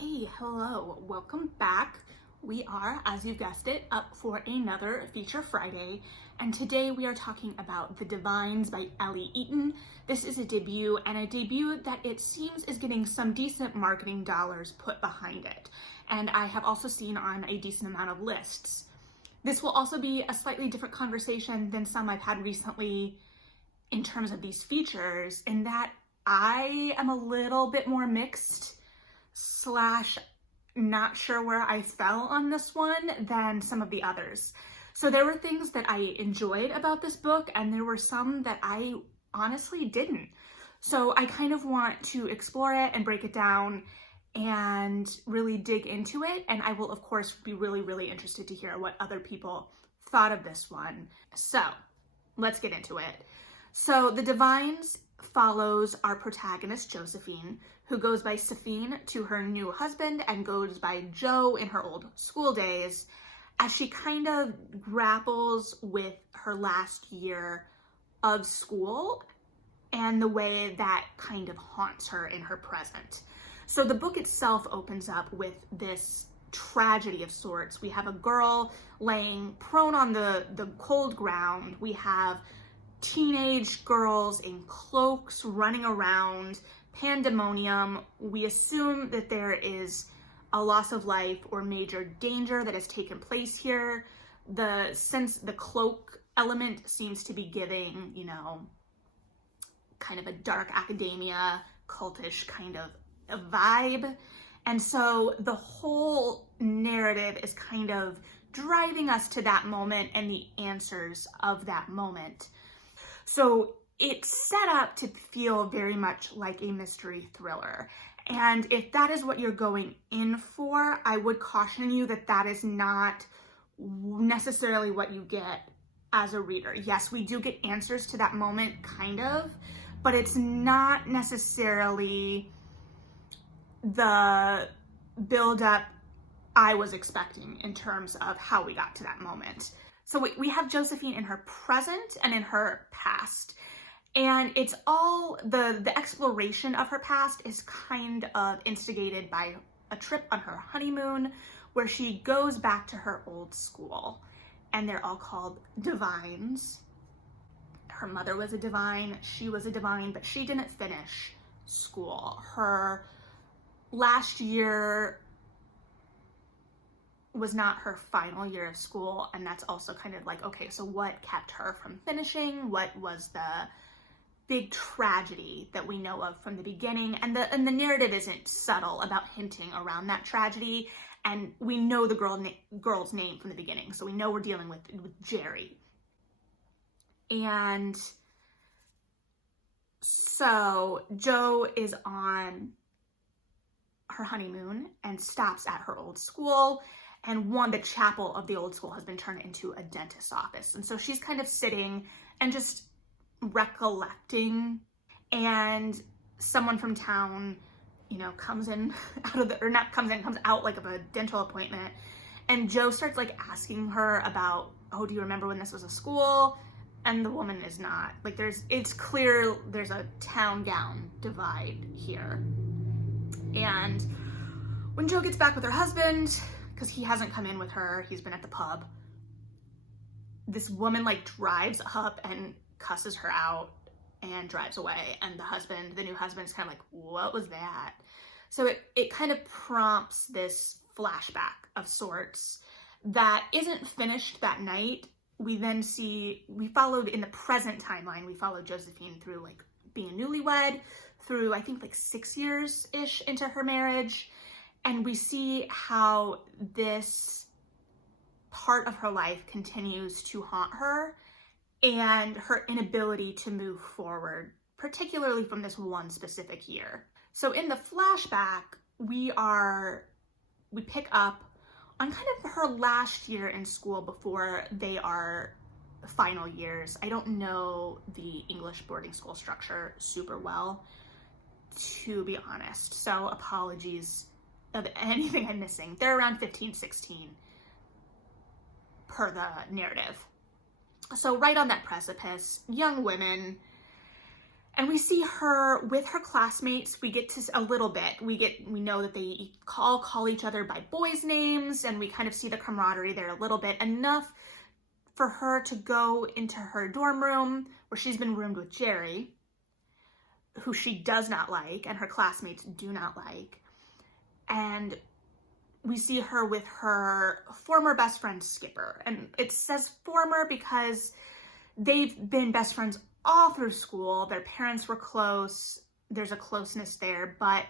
Hey, hello, welcome back. We are, as you guessed it, up for another Feature Friday, and today we are talking about The Divines by Ellie Eaton. This is a debut, and a debut that it seems is getting some decent marketing dollars put behind it, and I have also seen on a decent amount of lists. This will also be a slightly different conversation than some I've had recently in terms of these features, in that I am a little bit more mixed / not sure where I fell on this one than some of the others. So there were things that I enjoyed about this book, and there were some that I honestly didn't. So I kind of want to explore it and break it down and really dig into it. And I will, of course, be really interested to hear what other people thought of this one. So let's get into it. So The Divines follows our protagonist, Josephine, who goes by Safine to her new husband and goes by Joe in her old school days, as she kind of grapples with her last year of school and the way that kind of haunts her in her present. So the book itself opens up with this tragedy of sorts. We have a girl laying prone on the cold ground. We have teenage girls in cloaks running around, pandemonium. We assume that there is a loss of life or major danger that has taken place here. The cloak element seems to be giving, kind of a dark academia, cultish kind of a vibe. And so the whole narrative is kind of driving us to that moment and the answers of that moment. So it's set up to feel very much like a mystery thriller. And if that is what you're going in for, I would caution you that that is not necessarily what you get as a reader. Yes, we do get answers to that moment, kind of, but it's not necessarily the build-up I was expecting in terms of how we got to that moment. So we have Josephine in her present and in her past. And it's all, the exploration of her past is kind of instigated by a trip on her honeymoon where she goes back to her old school. And they're all called divines. Her mother was a divine, she was a divine, but she didn't finish school. Her last year was not her final year of school, and that's also kind of like, okay, so what kept her from finishing? What was the big tragedy that we know of from the beginning? And the narrative isn't subtle about hinting around that tragedy, and we know the girl's name from the beginning, so we know we're dealing with Jerry. And so Joe is on her honeymoon and stops at her old school, and the chapel of the old school has been turned into a dentist's office. And so she's kind of sitting and just recollecting, and someone from town, comes out like of a dental appointment, and Joe starts like asking her about, oh, do you remember when this was a school? And the woman is not. Like, it's clear there's a town gown divide here. And when Joe gets back with her husband, because he hasn't come in with her, he's been at the pub, this woman like drives up and cusses her out and drives away. And the new husband is kind of like, what was that? So it kind of prompts this flashback of sorts that isn't finished that night. We followed in the present timeline, we followed Josephine through like being a newlywed, through I think like 6 years-ish into her marriage. And we see how this part of her life continues to haunt her and her inability to move forward, particularly from this one specific year. So in the flashback, we pick up on kind of her last year in school before they are final years. I don't know the English boarding school structure super well, to be honest. So apologies of anything I'm missing. They're around 15, 16 per the narrative. So right on that precipice, young women, And we see her with her classmates. We get to a little bit. We know that they call each other by boys' names, and we kind of see the camaraderie there a little bit, enough for her to go into her dorm room where she's been roomed with Jerry, who she does not like and her classmates do not like. And we see her with her former best friend Skipper. And it says former because they've been best friends all through school. Their parents were close. There's a closeness there, but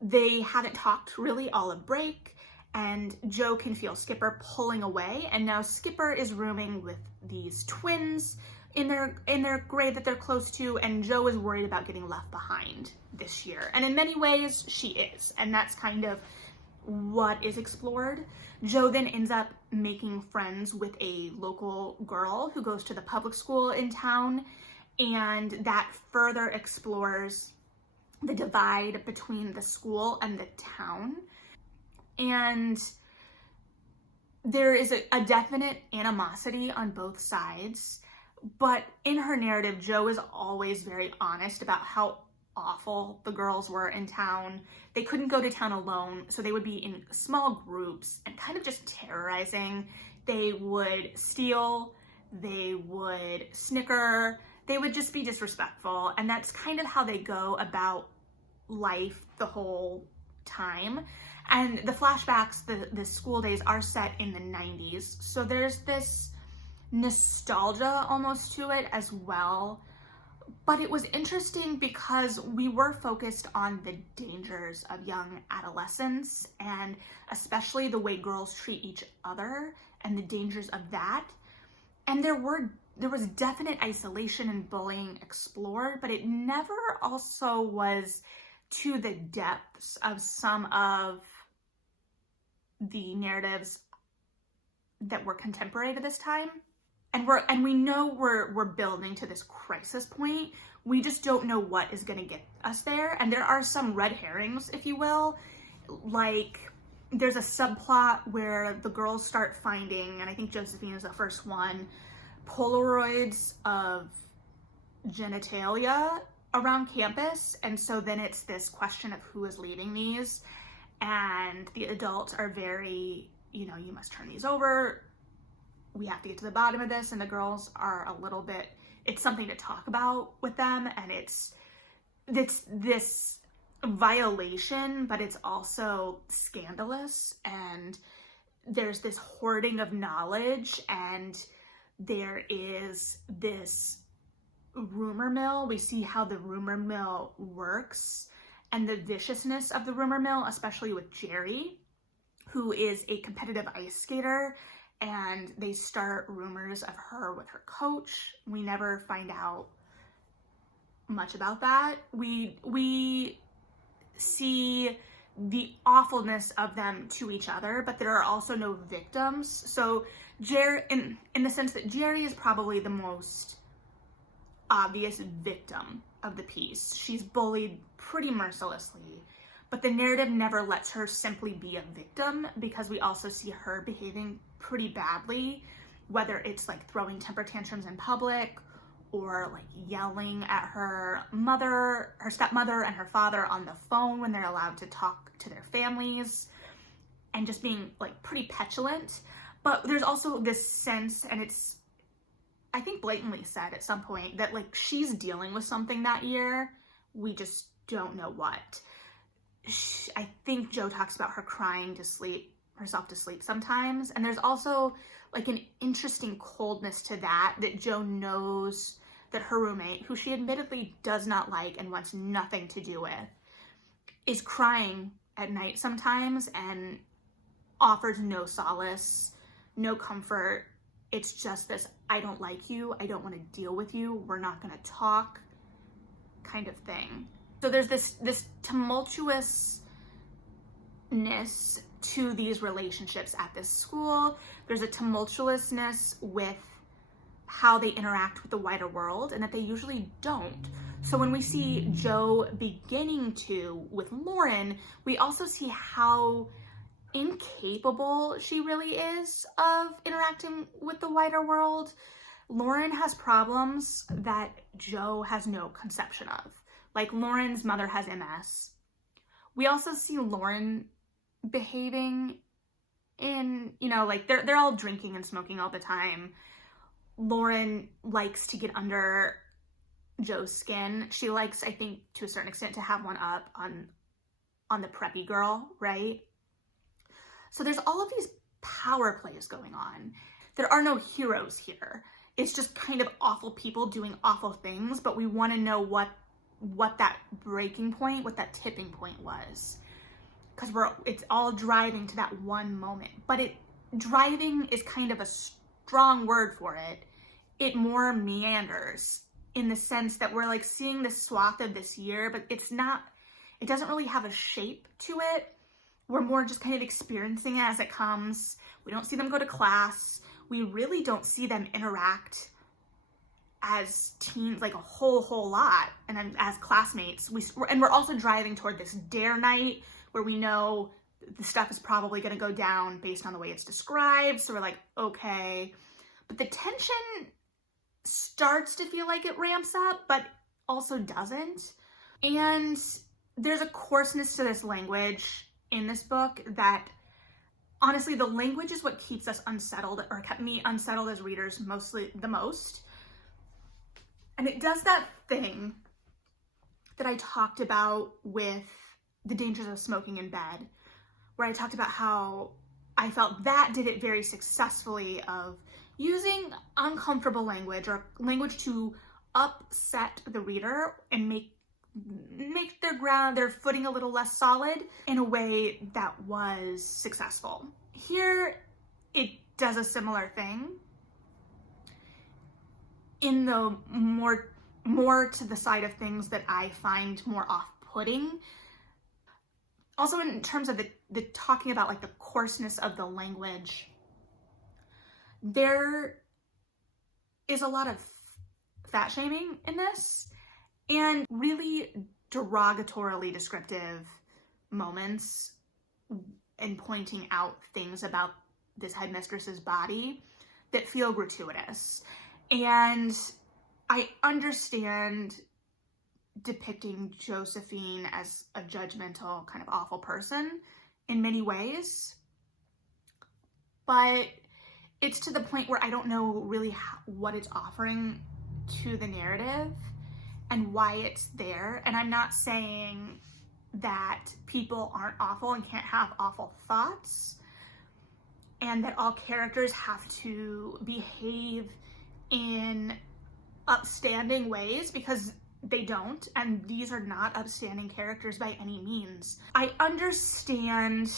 they haven't talked really all of break. And Joe can feel Skipper pulling away. And now Skipper is rooming with these twins in their grade that they're close to. And Joe is worried about getting left behind this year. And in many ways, she is. And that's kind of what is explored. Joe then ends up making friends with a local girl who goes to the public school in town. And that further explores the divide between the school and the town. And there is a definite animosity on both sides. But in her narrative, Joe is always very honest about how awful the girls were in town. They couldn't go to town alone, so they would be in small groups and kind of just terrorizing. They would steal, they would snicker, they would just be disrespectful. And that's kind of how they go about life the whole time. And the flashbacks, the school days are set in the 90s. So there's this nostalgia almost to it as well. But it was interesting because we were focused on the dangers of young adolescence, and especially the way girls treat each other and the dangers of that. And there was definite isolation and bullying explored, but it never also was to the depths of some of the narratives that were contemporary to this time. And we know we're building to this crisis point. We just don't know what is going to get us there. And there are some red herrings, if you will. Like, there's a subplot where the girls start finding, and I think Josephine is the first one, Polaroids of genitalia around campus. And so then it's this question of who is leaving these. And the adults are very, you must turn these over. We have to get to the bottom of this. And the girls are a little bit, it's something to talk about with them. And it's this violation, but it's also scandalous. And there's this hoarding of knowledge, and there is this rumor mill. We see how the rumor mill works and the viciousness of the rumor mill, especially with Jerry, who is a competitive ice skater, and they start rumors of her with her coach. We never find out much about that. We see the awfulness of them to each other, but there are also no victims. So Jerry, in the sense that Jerry is probably the most obvious victim of the piece. She's bullied pretty mercilessly, but the narrative never lets her simply be a victim, because we also see her behaving pretty badly, whether it's like throwing temper tantrums in public, or like yelling at her mother, her stepmother, and her father on the phone when they're allowed to talk to their families, and just being like pretty petulant. But there's also this sense, and it's, I think, blatantly said at some point, that like she's dealing with something that year. We just don't know what. I think Joe talks about her crying herself to sleep sometimes. And there's also like an interesting coldness to that Joe knows that her roommate, who she admittedly does not like and wants nothing to do with, is crying at night sometimes and offers no solace, no comfort. It's just this, I don't like you, I don't want to deal with you, we're not going to talk kind of thing. So there's this tumultuousness to these relationships at this school. There's a tumultuousness with how they interact with the wider world, and that they usually don't. So when we see Joe beginning to with Lauren, we also see how incapable she really is of interacting with the wider world. Lauren has problems that Jo has no conception of. Like, Lauren's mother has MS. We also see Lauren behaving in, you know, like they're all drinking and smoking all the time. Lauren likes to get under Jo's skin. She likes, I think, to a certain extent, to have one up on the preppy girl, right? So there's all of these power plays going on. There are no heroes here. It's just kind of awful people doing awful things, but we want to know what that breaking point, what that tipping point was. Because it's all driving to that one moment. But driving is kind of a strong word for it. It more meanders in the sense that we're like seeing this swath of this year, but it doesn't really have a shape to it. We're more just kind of experiencing it as it comes. We don't see them go to class. We really don't see them interact as teens, like a whole lot, and then as classmates. We're also driving toward this dare night where we know the stuff is probably going to go down based on the way it's described. So we're like, okay. But the tension starts to feel like it ramps up, but also doesn't. And there's a coarseness to this language in this book that, honestly, the language is what keeps us unsettled, or kept me unsettled as readers the most. And it does that thing that I talked about with the dangers of smoking in bed, where I talked about how I felt that did it very successfully, of using uncomfortable language, or language to upset the reader and make their footing a little less solid in a way that was successful. Here, it does a similar thing in the more to the side of things that I find more off-putting. Also, in terms of the talking about like the coarseness of the language, there is a lot of fat shaming in this, and really derogatorily descriptive moments and pointing out things about this headmistress's body that feel gratuitous. And I understand depicting Josephine as a judgmental, kind of awful person in many ways, but it's to the point where I don't know really what it's offering to the narrative and why it's there. And I'm not saying that people aren't awful and can't have awful thoughts, and that all characters have to behave in upstanding ways, because they don't, and these are not upstanding characters by any means. I understand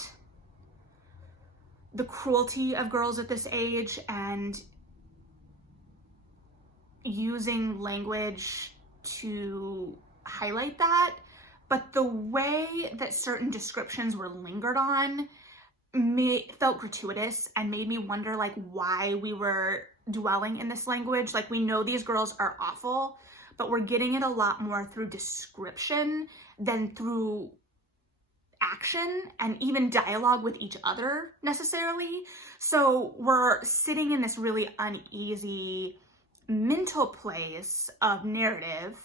the cruelty of girls at this age and using language to highlight that, but the way that certain descriptions were lingered on felt gratuitous and made me wonder like why we were dwelling in this language. Like, we know these girls are awful, but we're getting it a lot more through description than through action and even dialogue with each other necessarily. So we're sitting in this really uneasy mental place of narrative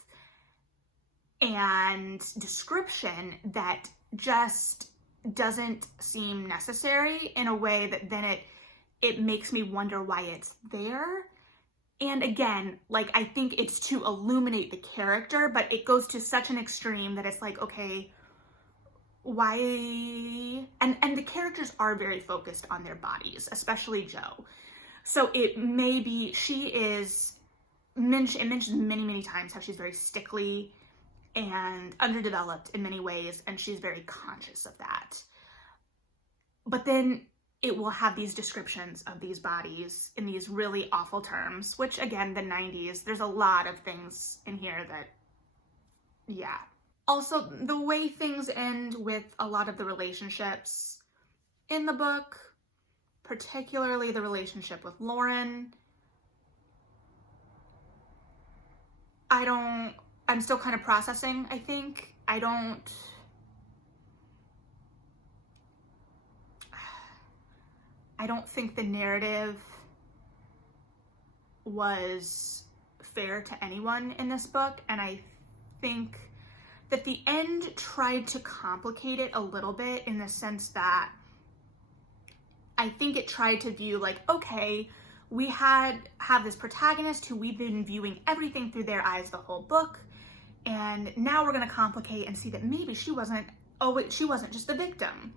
and description that just doesn't seem necessary, in a way that then it makes me wonder why it's there. And again, like, I think it's to illuminate the character, but it goes to such an extreme that it's like, okay, why? And the characters are very focused on their bodies, especially Jo. So it may be, it mentions many times how she's very stickly and underdeveloped in many ways, and she's very conscious of that. But then it will have these descriptions of these bodies in these really awful terms, which, again, the 90s, there's a lot of things in here that, yeah. Also, the way things end with a lot of the relationships in the book, particularly the relationship with Lauren, I'm still kind of processing, I think. I don't think the narrative was fair to anyone in this book, and I think that the end tried to complicate it a little bit, in the sense that I think it tried to view like, okay, we have this protagonist who we've been viewing everything through their eyes the whole book, and now we're going to complicate and see that maybe she wasn't just the victim.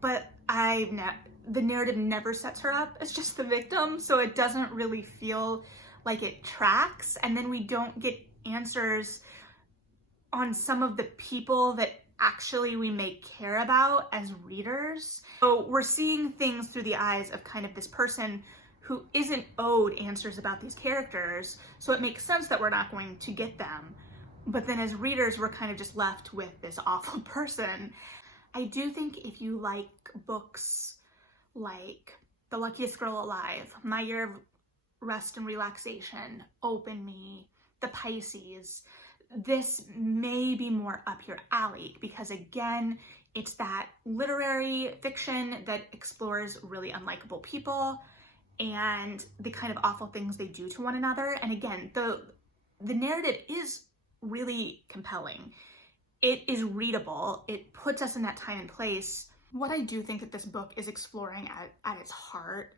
But the narrative never sets her up as just the victim, so it doesn't really feel like it tracks, and then we don't get answers on some of the people that actually we may care about as readers. So we're seeing things through the eyes of kind of this person who isn't owed answers about these characters, so it makes sense that we're not going to get them. But then as readers, we're kind of just left with this awful person. I do think if you like books like The Luckiest Girl Alive, My Year of Rest and Relaxation, Open Me, The Pisces, this may be more up your alley, because again, it's that literary fiction that explores really unlikable people and the kind of awful things they do to one another. And again, the narrative is really compelling. It is readable. It puts us in that time and place. What I do think that this book is exploring at its heart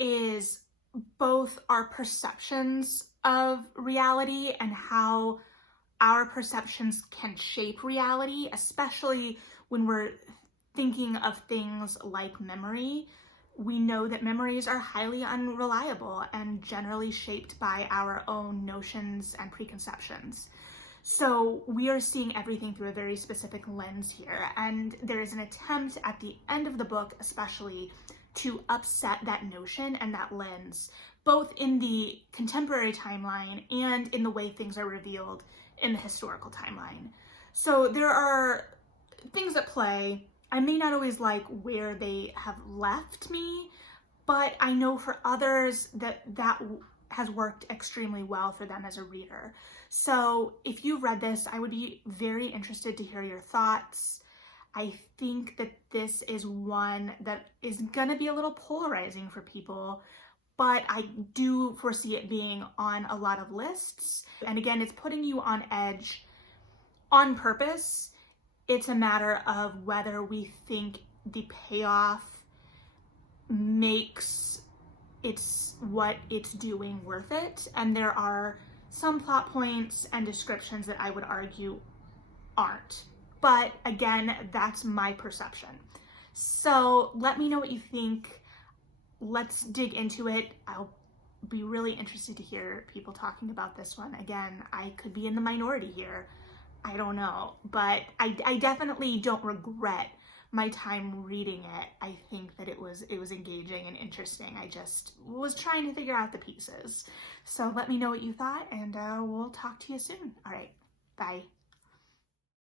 is both our perceptions of reality and how our perceptions can shape reality, especially when we're thinking of things like memory. We know that memories are highly unreliable and generally shaped by our own notions and preconceptions. So we are seeing everything through a very specific lens here, and there is an attempt at the end of the book especially to upset that notion and that lens, both in the contemporary timeline and in the way things are revealed in the historical timeline. So there are things at play. I may not always like where they have left me, but I know for others that has worked extremely well for them as a reader. So if you've read this, I would be very interested to hear your thoughts. I think that this is one that is gonna be a little polarizing for people, but I do foresee it being on a lot of lists. And again, it's putting you on edge on purpose. It's a matter of whether we think the payoff makes what it's doing worth it. And there are some plot points and descriptions that I would argue aren't. But again, that's my perception. So let me know what you think. Let's dig into it. I'll be really interested to hear people talking about this one. Again, I could be in the minority here. I don't know, but I definitely don't regret my time reading it. I think that it was engaging and interesting. I just was trying to figure out the pieces. So let me know what you thought, and we'll talk to you soon. All right, bye.